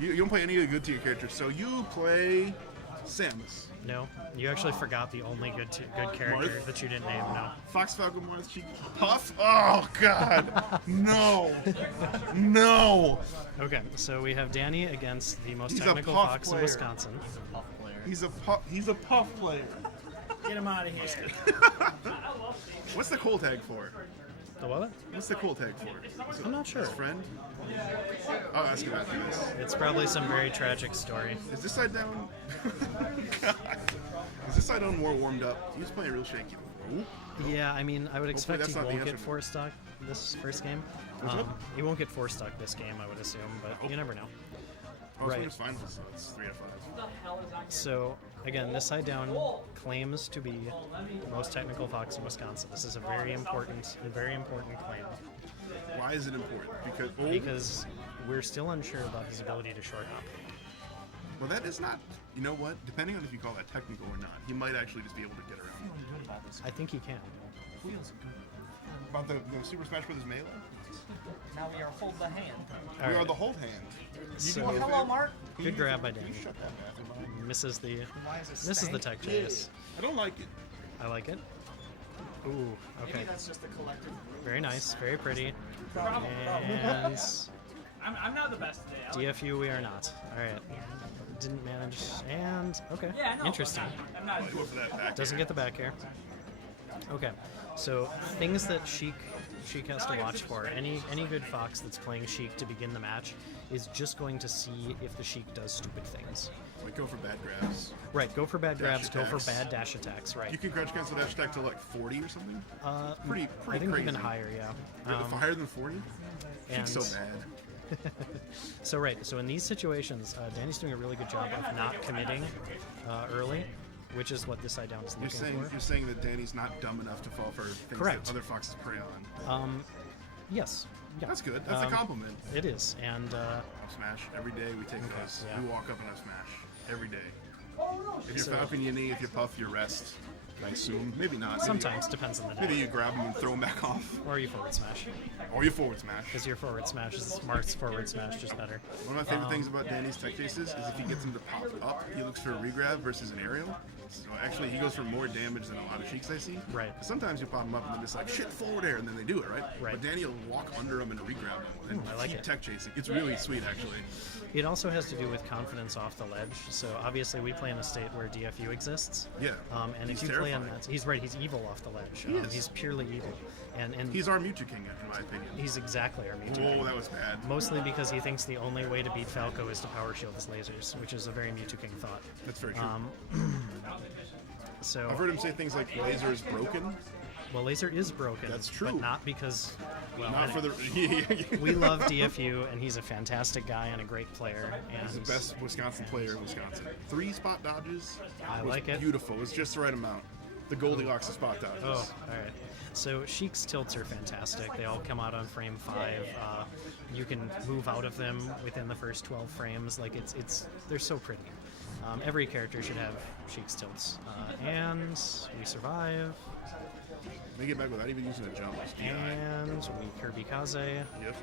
You don't play any of the good tier characters, so you play Samus. No, you actually forgot the only good character Marth? that you didn't name. No. Fox Falcon Marth, Sheik, Puff. Oh God, no, no. Okay, so we have Danny against the most He's a technical Puff fox player. in Wisconsin. He's a Puff player. Get him out of here. What's the cool tag for? The what? What's the cool tag for? Is it I'm not sure. His friend? I'll ask him after this. It's probably some very tragic story. Is this side down? God. Is this side down more warmed up? He's playing real shaky. Ooh. Yeah, I mean, I would expect that's he not the won't get answer. 4-stock this first game. He won't get 4-stock this game, I would assume, but you never know. Oh, Right. so it's finals, so it's 3 out of 5. So, again, this side down claims to be the most technical fox in Wisconsin. This is a very important claim. Why is it important? Because we're still unsure about his ability to short hop. Well, that is not. You know what? Depending on if you call that technical or not, he might actually just be able to get around. Feeling good about this. I think he can. Feels good. About the Super Smash Bros. Melee? Now we are hold the hand. We All are right. the hold hand. So- You do Hello, Mark. Good grab by Danny. You shut that bathroom. Misses the Why is it misses the stank? tech chase. I don't like it. I like it. Ooh, okay. Maybe that's just a collective. Very nice, very pretty. Problem. And I'm not the best today. I like- DFU we are not. Alright. Didn't manage. And, okay. Yeah, no, Interesting. I'm not. I go for that back. Doesn't get the back air. Okay. So, things that Sheik has to watch for. Any good fox that's playing Sheik to begin the match is just going to see if the Sheik does stupid things. Like go for bad grabs. Right, go for bad grabs, Dash go for attacks. bad dash attacks, right. You can crouch cancel dash attack to like 40 or something. Pretty I think crazy. even higher, yeah. Higher than 40? and- Sheik's so bad. So right, so in these situations, Danny's doing a really good job of not committing early, which is what this side down is looking for. You're saying that Danny's not dumb enough to fall for things Correct. that other foxes prey on. Yes. Yeah. That's good. That's a compliment. It is, and Up smash every day. We take those. yeah. We walk up and up smash every day. If you're So- Falcon, you knee. If you're Puff, you rest. I assume. Maybe not. Maybe- sometimes depends on the Maybe day. you grab him and throw him back off. Or you forward smash, Or you forward smash. because your forward smash is Mark's forward smash just better. One of my favorite things about Danny's tech chases is if he gets him to pop up, he looks for a regrab versus an aerial. So actually, he goes for more damage than a lot of Sheiks I see. Right. Sometimes you pop him up and they're just like, shit, forward air, and then they do it, right? Right. But Danny will walk under him and regrab him and I like keep it. tech chasing. It's really sweet, actually. It also has to do with confidence off the ledge. So obviously we play in a state where DFU exists. Yeah. And He's if you play on terrifying. that, he's right. He's evil off the ledge. He is. He's purely evil, and He's our Mewtwo King, in my opinion. he's exactly our Mewtwo. Whoa, King. that was bad. Mostly because he thinks the only way to beat Falco is to power shield his lasers, which is a very Mewtwo King thought. That's very true. So I've heard him say things like laser is broken. well, laser is broken. That's true. but not because. Well, Not for the. we love DFU, and he's a fantastic guy and a great player. And He's the best Wisconsin player in Wisconsin. 3 spot dodges. I was like it. Beautiful. It was just the right amount. The Goldilocks of spot dodges. Oh, all right. So Sheik's tilts are fantastic. They all come out on frame 5. You can move out of them within the first 12 frames. Like it's they're so pretty. Every character should have Sheik's tilts. And we survive. They get back without even using a jump. It's DI. And we Kirby Kaze. Yep.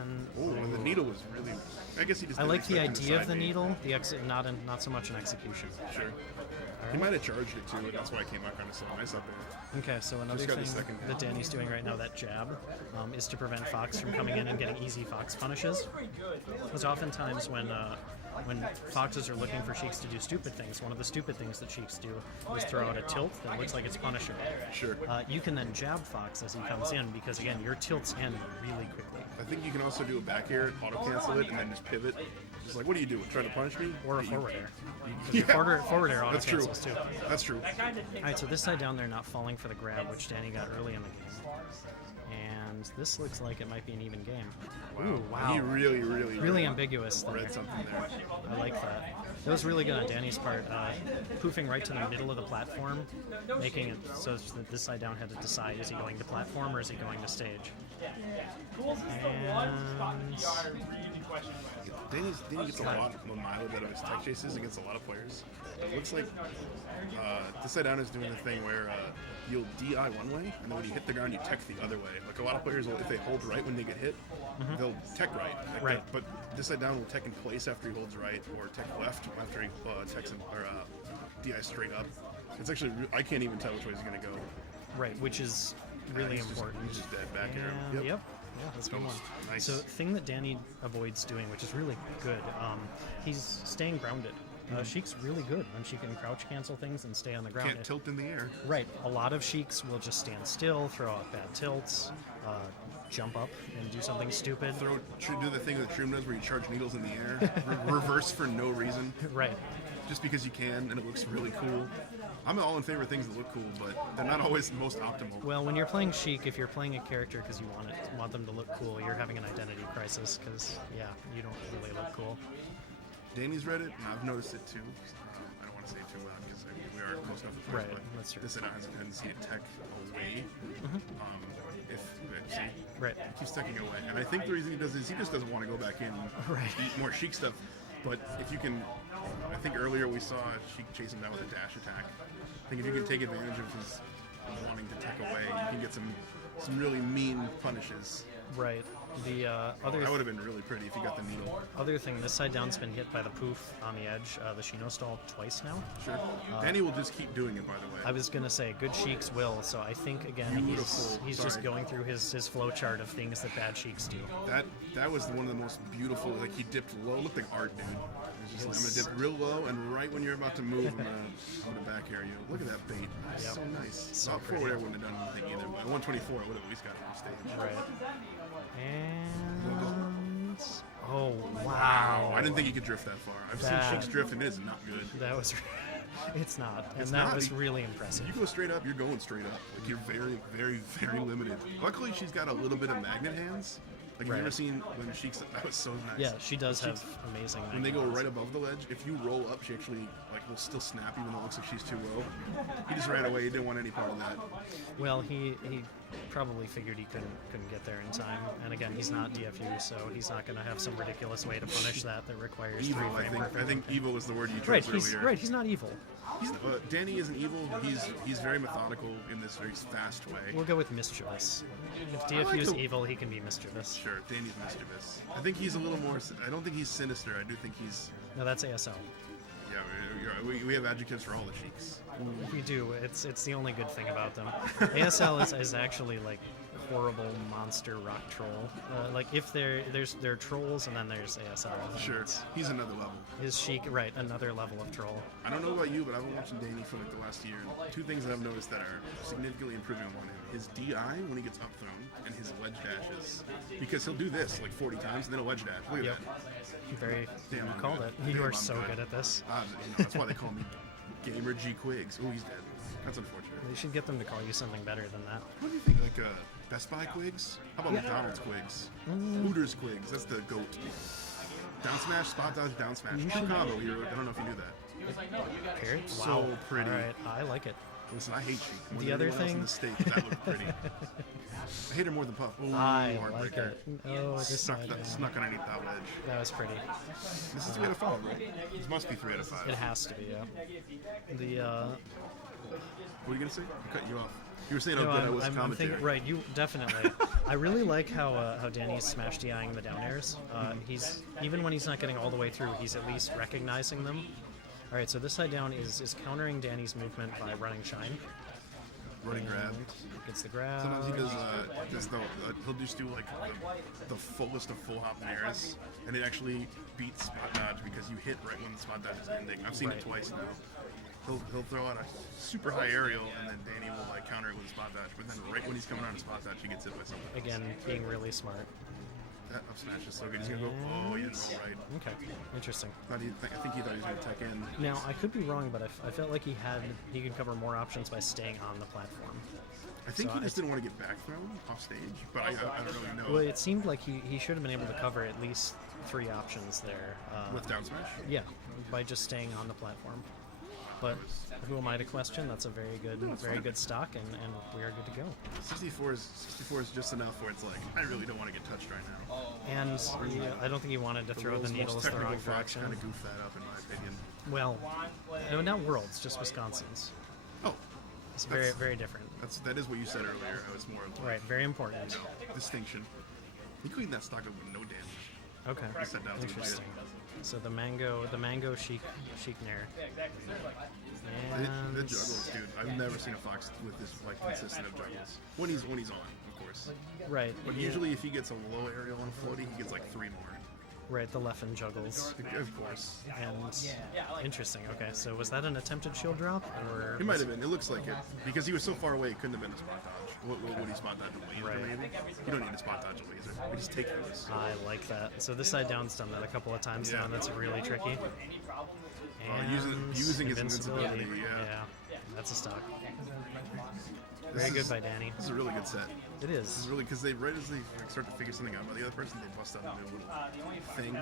And Oh, and the needle was really. I guess he just. I didn't like the expect him to idea of side the beat. needle. The not so much an execution. Sure. He might have charged it too, and that's why it came out kind of so nice up there. Okay, so another Just got thing the second that Danny's doing right now, that jab, is to prevent Fox from coming in and getting easy Fox punishes. Because oftentimes when Foxes are looking for Sheiks to do stupid things, one of the stupid things that Sheiks do is throw out a tilt that looks like it's punishable. Sure. You can then jab Fox as he comes in, because again, your tilts end really quickly. I think you can also do a back air, auto cancel it, and then just pivot. Just like, what do you do? Try to punish me? Or a forward air. Because your forward air auto That's true. cancels too. That's true. Alright, so this side down there not falling for the grab, which Danny got early in the game. And this looks like it might be an even game. Ooh, wow. He really Really ambiguous there. read something there. I like that. That was really good on Danny's part. Poofing right to the middle of the platform, making it so that this side down had to decide, is he going to platform or is he going to stage? And Danny gets a lot of mileage out of his tech chases against a lot of players. It looks like ThisSideDown is doing a thing where you'll DI one way, and then when you hit the ground, you tech the other way. Like a lot of players will, if they hold right when they get hit, they'll tech right. Like Right. But ThisSideDown will tech in place after he holds right, or tech left after he techs or DI straight up. It's actually, I can't even tell which way he's going to go. Right, which is really he's just- important. he's just dead back And, here. Yep. Yeah, that's a good one. Nice. So, thing that Danny avoids doing, which is really good, he's staying grounded. Sheik's really good when she can crouch cancel things and stay on the ground. Can't tilt in the air. Right. A lot of Sheiks will just stand still, throw out bad tilts, jump up and do something stupid. Do the thing that Shroom does where you charge needles in the air, reverse for no reason, Right. just because you can, and it looks really cool. I'm all in favor of things that look cool, but they're not always the most optimal. Well, when you're playing Sheik, if you're playing a character because you want them to look cool, you're having an identity crisis because, yeah, you don't really look cool. Danny's read it, and I've noticed it too. I don't want to say too loud because we are close enough to first, Right, but that's true. this has a tendency to tech away. See, Right. he keeps teching away, and I think the reason he does is he just doesn't want to go back in and Right. eat more Sheik stuff. But if you can, I think earlier we saw Sheik chase him down with a dash attack. I think if you can take advantage of his wanting to tech away, you can get some really mean punishes. Right. The other That would have been really pretty if you got the needle. other thing, ThisSideDown's been hit by the poof on the edge, the Shino stall twice now. Sure. Danny will just keep doing it, by the way. I was gonna say good Sheiks will, so I think again Beautiful. he's just Sorry. going through his flow chart of things that bad Sheiks do. That was one of the most beautiful. Like he dipped low, looked like art, dude. It was just like, I'm gonna dip real low, and right when you're about to move, I'm gonna back air you. Look at that bait. It's Yep. so nice. So Top pretty. forward air wouldn't have done anything either. But at 124, I would have at least got it on stage. Right. And oh wow! I didn't think he could drift that far. I've That- seen Sheik's drift, and it is not good. That was. It's not, and It's that not. was really impressive. You go straight up, you're going straight up. Like you're very, very, very limited. Luckily, she's got a little bit of magnet hands. Like have you ever Right. seen when Sheik's? That was so nice. Yeah, she does have Sheik's- amazing. When they go magnets. right above the ledge, if you roll up, she actually like will still snap, even though it looks like she's too low. He just ran away. He didn't want any part of that. Well, he probably figured he couldn't get there in time, and again, he's not DFU, so he's not going to have some ridiculous way to punish that requires Evil, I frame think. perfect. I think evil is the word you Right, chose he's earlier. right. He's not evil. Danny isn't evil. He's very methodical in this very fast way. We'll go with mischievous. If DFU like is the- evil, he can be mischievous. Sure, Danny's mischievous. I think he's a little more. I don't think he's sinister. I do think he's. No, that's ASL. Yeah, we have adjectives for all the Sheiks. We do. It's the only good thing about them. ASL is actually like horrible monster rock troll. Like if there are trolls and then there's ASL. and Sure, it's- he's another level. Is Sheik right? Another level of troll. I don't know about you, but I've been watching Danny for like the last year. Two things that I've noticed that are significantly improving on him: his DI when he gets up thrown, and his ledge dashes. Because he'll do this like 40 times and then a ledge dash. Look at Yep. that. Very. Damn, you I'm called good. it. Damn, You are I'm so good at this. That's why they call me Gamer G Quigs. Oh, he's dead. That's unfortunate. You should get them to call you something better than that. What do you think? Like Best Buy Quigs? How about McDonald's Quigs? Hooters Quigs. That's the goat. Down smash, spot dodge, down smash. Cool combo. I don't know if you knew that. Parrot? So Wow. pretty. All right, I like it. Listen, I hate Sheik. More The than other anyone else in thing- the state, but that looked pretty. I hate her more than Puff. Ooh, I like heartbreaker. it. Oh, this Snuck, side. snuck underneath that ledge. That was pretty. This is 3 out of 5, right? This must be 3 out of 5. It has to be, yeah. The What were you gonna say? I cut you off. You were saying how no, good I was I'm commentary. thinking, right, you definitely. I really like how Danny's smash DIing the down airs. He's even when he's not getting all the way through, he's at least recognizing them. All right, so ThisSideDown is countering Danny's movement by running shine. Running grab. And gets the grab. Sometimes he does he'll just do like the fullest of full hop airs, and it actually beats spot dodge because you hit right when the spot dodge is ending. I've seen it Right. twice now. He'll throw out a super high aerial, and then Danny will like counter it with a spot dodge. But then right when he's coming out of spot dodge, he gets hit by something. Again, being really smart. That up smash is so good. He's gonna go. Oh, he didn't roll right. Okay, interesting. I think he thought he was gonna tech in. Now I could be wrong, but I felt like he could cover more options by staying on the platform. I think So he just didn't want to get back thrown off stage, but I don't really know. Well, it seemed like he should have been able to cover at least 3 options there. With down smash. Yeah, by just staying on the platform. But who am I to question? That's a very good stock, and we are good to go. 64 is just enough where it's like, I really don't want to get touched right now. And I don't think he wanted to throw the world's needles most the wrong technical Fox direction. kind of goofed that up, in my opinion. Well, no, not Worlds, just Wisconsin's. Oh, It's very different. that is what you said earlier. How it's more of Right, very important. distinction. He cleaned that stock up with no damage. Okay, ThisSideDown's interesting. So the mango Sheik Nair. The juggles, dude. I've never seen a Fox with this like consistent of juggles. When he's on, of course. Right. But usually, if he gets a low aerial and floaty, he gets like 3 more. Right, the Leffen juggles. Of course. And interesting. Okay, so was that an attempted shield drop, or It might have been. It looks like it because he was so far away. It couldn't have been a spot dodge. Would he spot dodge a laser? Right. Maybe. You don't need to spot dodge a laser. You just take those. I like that. So this side down's done that a couple of times now, and that's really tricky. And using his invincibility, yeah. That's a stock. This Very good is- by Danny. This is a really good set. It This is is. really because right as they start to figure something out about the other person, they bust out a new little thing.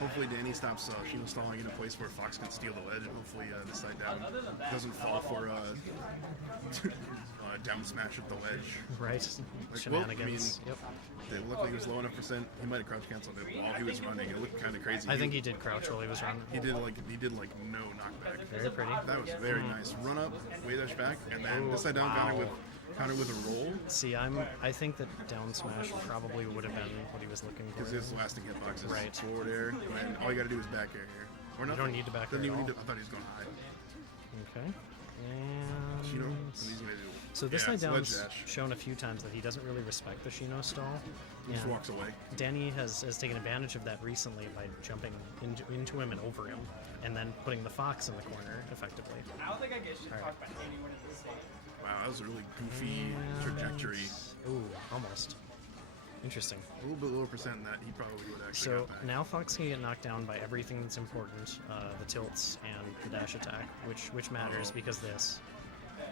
Hopefully, Danny stops Shino stalling in a place where Fox can steal the ledge, and hopefully, this side down doesn't fall for down smash at the ledge. Right. Shenanigans. Yep. Luckily, he was low enough percent. He might have crouch canceled it while he was running. It looked kind of crazy. I think he did crouch while he was running. He did like no knockback. Very pretty. That was very nice. Run up, way dash back, and then this side down counter with a roll See, I think that down smash probably would have been what he was looking because for. his lasting hitbox is Right. forward air, and all you got to do is back air here. Or nothing. don't need to back Doesn't air even at need to. I thought he was going high. Okay. And Shino, and he's gonna do. so this yeah, side it's ledge down's dash. shown a few times that he doesn't really respect the Shino stall. He just And walks away. Danny has taken advantage of that recently by jumping into him and over him, and then putting the Fox in the corner effectively. I don't think I get shit talked by anyone at this stage. Wow, that was a really goofy trajectory. Ooh, almost. Interesting. A little bit lower percent than that, he probably would actually So got back. now Fox can get knocked down by everything that's important, the tilts and the dash attack, which matters because this.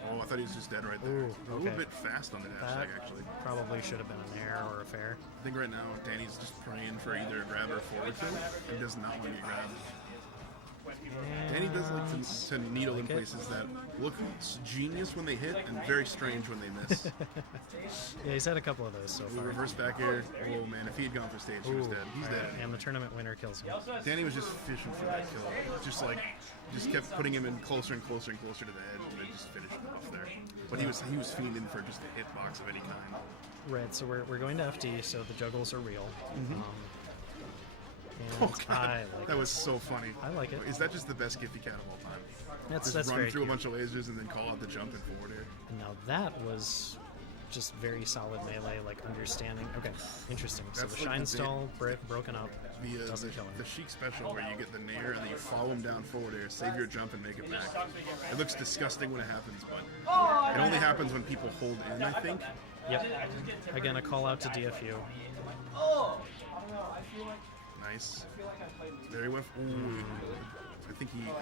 Oh, I thought he was just dead right there. Ooh, A little okay. bit fast on the dash That tag, actually. probably should have been an air or a fair. I think right now Danny's just praying for either a grab or a forward tilt. He does not want to get grabbed. Danny does like to needle in it. places that look genius when they hit and very strange when they miss. Yeah, he's had a couple of those so The far. reverse back air. Oh man, if he had gone for stage, he was Ooh, dead. He's dead. and the tournament winner kills him. Danny was just fishing for that kill. Just kept putting him in closer and closer and closer to the edge, and it just finished him off there. But he was fiending for just a hitbox of any kind. Right, so we're going to FD, so the juggles are real. And Oh god, I like that it. was so funny. I like it. Is that just the best Giphy cat of all time? That's Just run very through cute. a bunch of lasers and then call out the jump and forward air. Now that was just very solid melee, like understanding. Okay, interesting. So That's the like shine the stall broken up The, doesn't kill him. the Sheik special where you get the nair and then you follow him down forward air, save your jump and make it back. It looks disgusting when it happens, but it only happens when people hold in, I think. Yep. Again, a call out to DFU. Nice. Very well. Ooh. I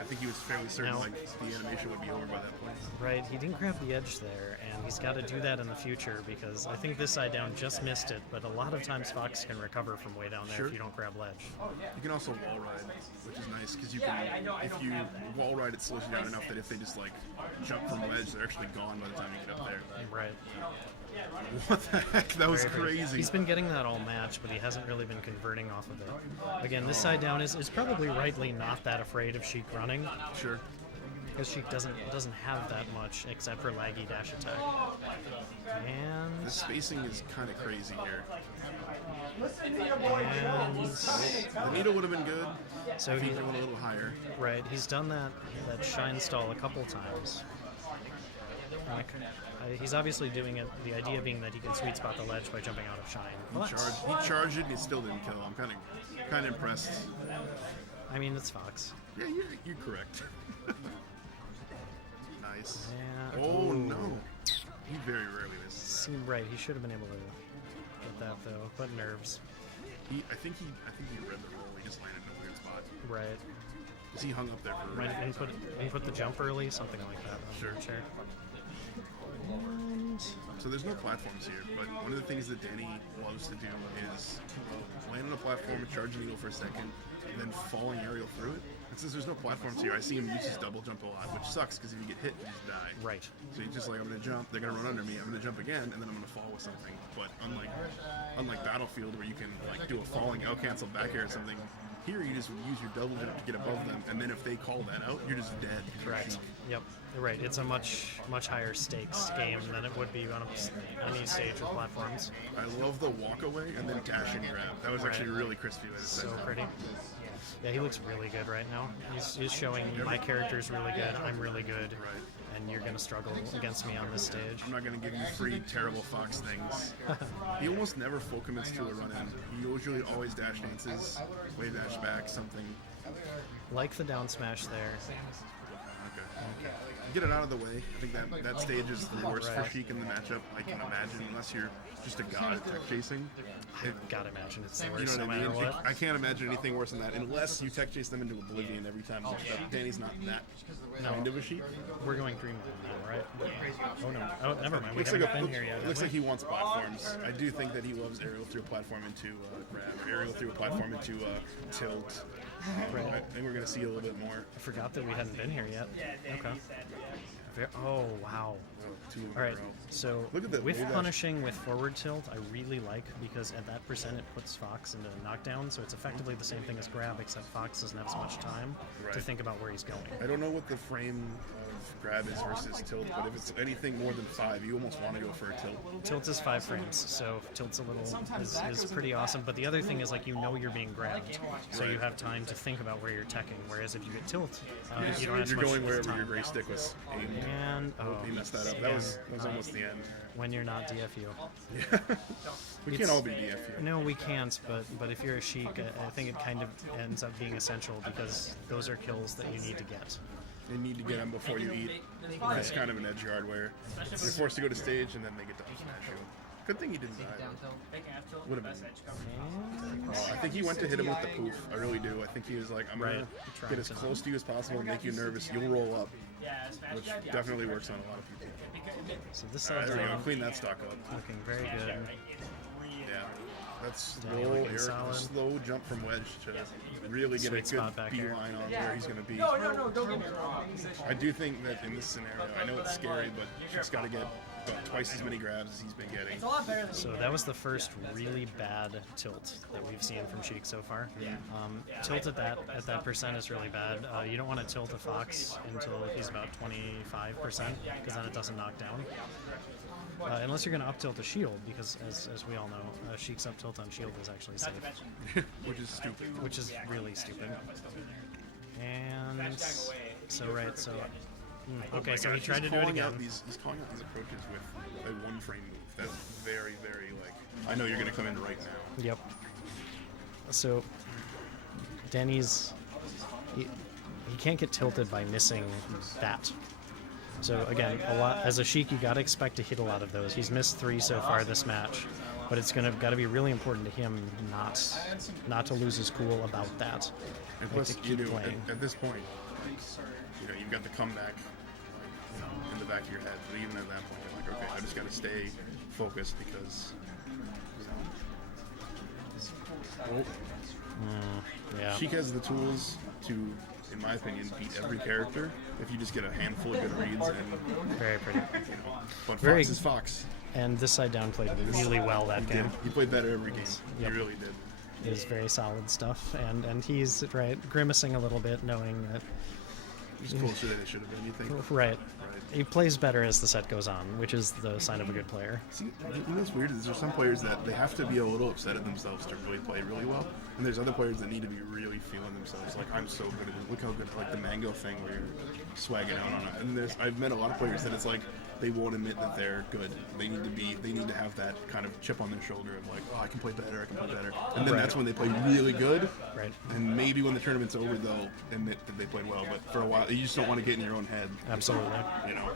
think he was fairly certain Now- like the animation would be over by that point. Right, he didn't grab the edge there, and he's got to do that in the future because I think this side down just missed it, but a lot of times Fox can recover from way down there Sure. if you don't grab ledge. You can also wall ride, which is nice because you can. If you wall ride, it slows you down enough that if they just like jump from ledge, they're actually gone by the time you get up there. Right. What the heck? That was Very pretty. crazy. He's been getting that all match, but he hasn't really been converting off of it. Again, this side down is probably rightly not that afraid of Sheik running, Sure. because Sheik doesn't have that much except for laggy dash attack. And The spacing is kind of crazy here. and The needle would have been good so if he he went a little higher. right, he's done that shine stall a couple times. He's obviously doing it. The idea being that he can sweet spot the ledge by jumping out of shine. But, He charged it and he still didn't kill. I'm kind of impressed. I mean, it's Fox. Yeah, you're correct. Nice. Yeah. Oh Ooh. no. He very rarely misses Seemed right. He should have been able to get that though, but nerves. that. I think he read the roll. He just landed in a weird spot. Right. Because he hung up there for Might have input the jump early, something like that. I'm Sure. not sure. So there's no platforms here, but one of the things that Danny loves to do is land on a platform, charge a needle for a second, and then falling aerial through it. And since there's no platforms here, I see him use his double jump a lot, which sucks because if you get hit, you just die. Right. So he's just like, I'm gonna jump, they're gonna run under me, I'm gonna jump again, and then I'm gonna fall with something. But unlike Battlefield where you can like do a falling out cancel back air or something, here you just use your double jump to get above them, and then if they call that out, you're just dead. Correct. Yep. You're right. It's a much higher stakes game than it would be on any stage with platforms. I love the walk away and then dash and grab. That was actually really crispy. So pretty. Yeah, he looks really good right now. He's showing my character's really good. I'm really good. Right. And you're going to struggle against me on this stage. I'm not going to give you free terrible Fox things. He almost never full commits to a run-in. He usually always dash dances, wave dash back, something. Like the down smash there. Okay. Get it out of the way. I think that stage is the worst for Sheik in the matchup. I can imagine, unless you're just a god at tech chasing. I've got to imagine it's the You worst know no what I matter mean? what. I can't imagine anything worse than that, unless you tech chase them into oblivion every time. Danny's not that kind of a Sheik. We're going Dream now, right? Oh no. Oh, never mind. We Looks haven't like been here yet. It looks like he wants platforms. I do think that he loves aerial through a platform into grab, or aerial through a platform into tilt. Right. I think we're going to see a little bit more. I forgot that we hadn't been here yet. Okay. Oh, wow. Two in a All right, row. so Look at the with wave dash. punishing with forward tilt, I really like because at that percent it puts Fox into knockdown, so it's effectively the same thing as grab, except Fox doesn't have as much time to Right. think about where he's going. I don't know what the frame of grab is versus tilt, but if it's anything more than 5, you almost want to go for a tilt. Tilt is 5 frames, so tilt's a little is pretty awesome. But the other thing is like you're being grabbed, so you have time to think about where you're teching. Whereas if you get tilt, you don't have You're much going wherever time. your gray stick was aimed. And He messed that up. That was almost the end. when you're not DFU. We can't all be DF here. No, we can't. But if you're a Sheik, I think it kind of ends up being essential because those are kills that you need to get. You need to get them before you eat. That's kind of an edge guard where you're forced to go to stage and then they get to smash you. Good thing he didn't die. Would have been. I think he went to hit him with the poof. I really do. I think he was like, I'm going to get as close to you as possible and make you nervous. You'll roll up. Which definitely works on a lot of people. So this There side's we go. Clean that stock up. looking very good. Yeah. That's Danny slow, looking solid. slow jump from wedge to really get Sweet a spot good back here. beeline on where he's going to be. No, don't get me wrong. I do think that in this scenario, I know it's scary, but he's got to get about twice as many grabs as he's been getting. It's a lot better than So that was the first really bad tilt that we've seen from Sheik so far. Tilt at that percent is really bad. You don't want to tilt a Fox until he's about 25%, because then it doesn't knock down. Unless you're going to up tilt a shield, because as we all know, Sheik's up tilt on shield is actually safe, Which is stupid. which is really stupid. And so okay, so he tried to do it again. He's calling out these approaches with a one frame move. That's very, very like. I know you're going to come in right now. Yep. So Danny's he can't get tilted by missing that. So again, a lot as a Sheik, you got to expect to hit a lot of those. He's missed 3 so far this match, but it's got to be really important to him not to lose his cool about that. And Like, plus, to keep playing. at this point, you've got the comeback in the back of your head. But even at that point, you're like, okay, I just got to stay focused because. Yeah. Sheik has the tools to, in my opinion, beat every character if you just get a handful of good reads and. Very pretty. But Very- Fox is Fox. And ThisSideDown played really well that game. He played better every game. Yep. He really did. It was very solid stuff, and he's grimacing a little bit, knowing that He's closer than it should have been, you think? right. He plays better as the set goes on, which is the sign of a good player. See, you know what's weird is there's some players that they have to be a little upset at themselves to really play really well, and there's other players that need to be really feeling themselves. Like, I'm so good at it. Look how good, like the mango thing where you're swagging out on it. And I've met a lot of players that it's like they won't admit that they're good. They need to have that kind of chip on their shoulder of like, oh, I can play better. And then that's when they play really good. Right. And maybe when the tournament's over, they'll admit that they played well. But for a while, you just don't want to get in your own head. Absolutely. You know.